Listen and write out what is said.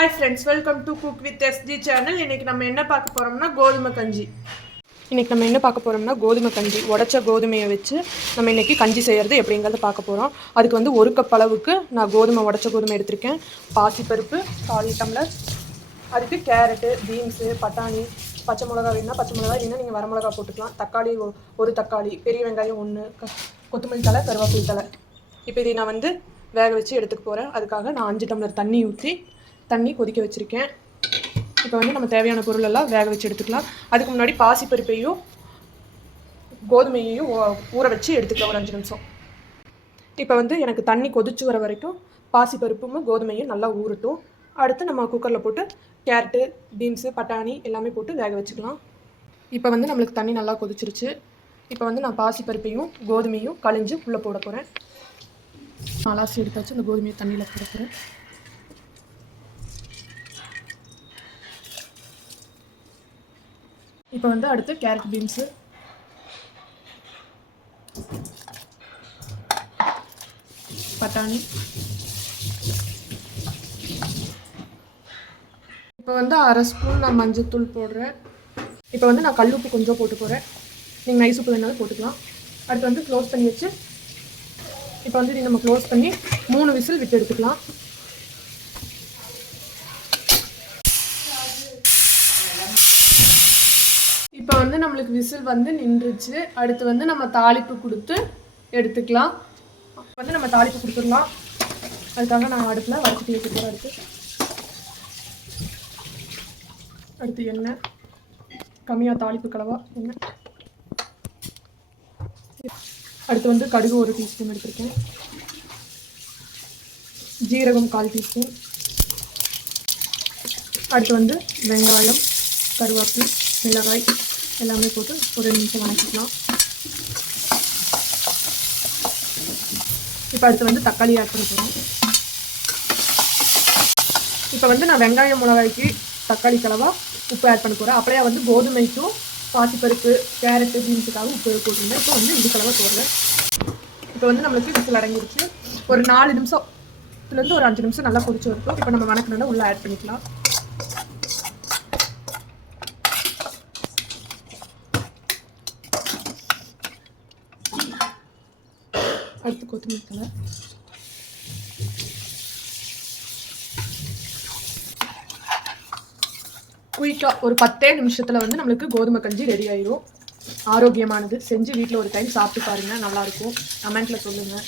Hi friends, welcome to Cook with SD channel. இன்னைக்கு நம்ம என்ன பார்க்க போறோம்னா கோதுமை கஞ்சி. உடைச்ச கோதுமையை வச்சு நம்ம இன்னைக்கு கஞ்சி செய்யறது எப்படிங்கறத பார்க்க போறோம். அதுக்கு வந்து 1 கப் அளவுக்கு நான் உடைச்ச கோதுமை எடுத்துர்க்கேன். பாசிப்பருப்பு 1/4 டம்ளர். அதுக்கு கேரட், பீன்ஸ், பட்டாணி, பச்சை மிளகாய் வேணும்னா பச்சை மிளகாய் இல்லைன்னா நீங்கள் வரமிளகாய் போட்டுக்கலாம். தக்காளி 1 தக்காளி, பெரிய வெங்காயம் 1, கொத்தமல்லி தழை, கருவேப்பிலை தழை. இப்போ இதை நான் வந்து வேக வச்சு எடுத்துக்க போகிறேன். அதுக்காக நான் 5 டம்ளர் தண்ணி ஊற்றி தண்ணி கொதிக்க வச்சுருக்கேன். இப்போ வந்து நம்ம தேவையான பொருள் எல்லாம் வேக வச்சு எடுத்துக்கலாம். அதுக்கு முன்னாடி பாசிப்பருப்பையும் கோதுமையையும் ஊற வச்சு எடுத்துக்கலாம் ஒரு 5 நிமிஷம். இப்போ வந்து எனக்கு தண்ணி கொதிச்சு வர வரைக்கும் பாசிப்பருப்பும் கோதுமையும் நல்லா ஊறட்டும். அடுத்து நம்ம குக்கரில் போட்டு கேரட்டு, பீன்ஸு, பட்டாணி எல்லாமே போட்டு வேக வச்சுக்கலாம். இப்போ வந்து நம்மளுக்கு தண்ணி நல்லா கொதிச்சிருச்சு. இப்போ வந்து நான் பாசிப்பருப்பையும் கோதுமையும் கழிஞ்சு உள்ளே போட போகிறேன். அலாசி எடுத்தாச்சு. இந்த கோதுமையை தண்ணியில் போட போகிறேன். இப்போ வந்து அடுத்து கேரட், பீன்ஸு, பட்டாணி, இப்போ வந்து 1/2 ஸ்பூன் நான் மஞ்சத்தூள் போடுறேன். இப்போ வந்து நான் கல் உப்பு கொஞ்சம் போட்டு போகிறேன். நீங்கள் நைஸ் உப்பு வேணாலும் போட்டுக்கலாம். அடுத்து வந்து க்ளோஸ் பண்ணி வச்சு இப்போ வந்து இதை நம்ம க்ளோஸ் பண்ணி 3 விசில் விட்டு எடுத்துக்கலாம். இப்போ வந்து நம்மளுக்கு விசில் வந்து நின்றுச்சு. அடுத்து வந்து நம்ம தாளிப்பு கொடுத்து எடுத்துக்கலாம். வந்து நம்ம தாளிப்பு கொடுத்துடலாம். அதுக்காக நான் அடுப்பில் வறுத்துட்டு எடுத்து போகிறேன். அடுத்து எண்ணெய் கம்மியாக, தாளிப்பு கலவா எண்ணெய். அடுத்து வந்து கடுகு 1 டீஸ்பூன் எடுத்துருக்கேன். ஜீரகம் 1/4 டீஸ்பூன். அடுத்து வந்து வெங்காயம், கருவேப்பிலை, மிளகாய் எல்லாமே போட்டு ஒரு 2 நிமிஷம் வதக்கிக்கலாம். இப்போ அடுத்து வந்து தக்காளி ஆட் பண்ண போகிறோம். இப்போ வந்து நான் வெங்காயம், மிளகாய்க்கு தக்காளி கலவா உப்பு ஆட் பண்ண போகிறேன். அப்படியே வந்து கோதுமைக்கும் பாசிப்பருப்பு, கேரட்டு, பீன்ஸுக்காக உப்பு போட்டுருந்தேன். இப்போ வந்து இது கலவா போடுறேன். இப்போ வந்து நம்மளுக்கு விசில் அடங்கிடுச்சு. ஒரு 4 நிமிஷத்துலேருந்து ஒரு 5 நிமிஷம் நல்லா கொதிச்சு வரட்டும். இப்போ நம்ம வணக்கணுன்னா உள்ளே ஆட் பண்ணிக்கலாம். அடுத்து கொத்தமல்லி தழை, குயிக்காக ஒரு 10 நிமிஷத்தில் வந்து நம்மளுக்கு கோதுமை கஞ்சி ரெடி ஆயிடும். ஆரோக்கியமானது. செஞ்சு வீட்டில் ஒரு டைம் சாப்பிட்டு பாருங்கள், நல்லாயிருக்கும். கமெண்ட்டில் சொல்லுங்கள்.